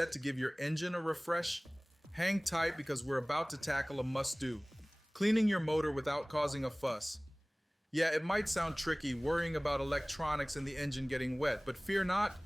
set to give your engine a refresh? Hang tight because we're about to tackle a must-do. Cleaning your motor without causing a fuss. Yeah, it might sound tricky worrying about electronics and the engine getting wet, but fear not.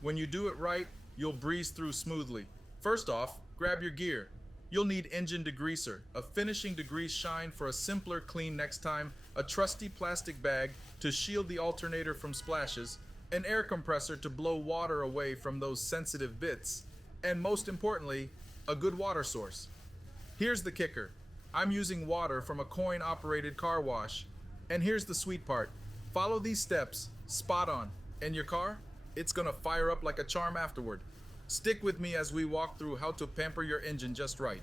When you do it right, you'll breeze through smoothly. First off, grab your gear. You'll need engine degreaser, a finishing degrease shine for a simpler clean next time, a trusty plastic bag to shield the alternator from splashes, an air compressor to blow water away from those sensitive bits, and most importantly, a good water source. Here's the kicker. I'm using water from a coin-operated car wash. And here's the sweet part. Follow these steps, spot on, and your car, it's gonna fire up like a charm afterward. Stick with me as we walk through how to pamper your engine just right.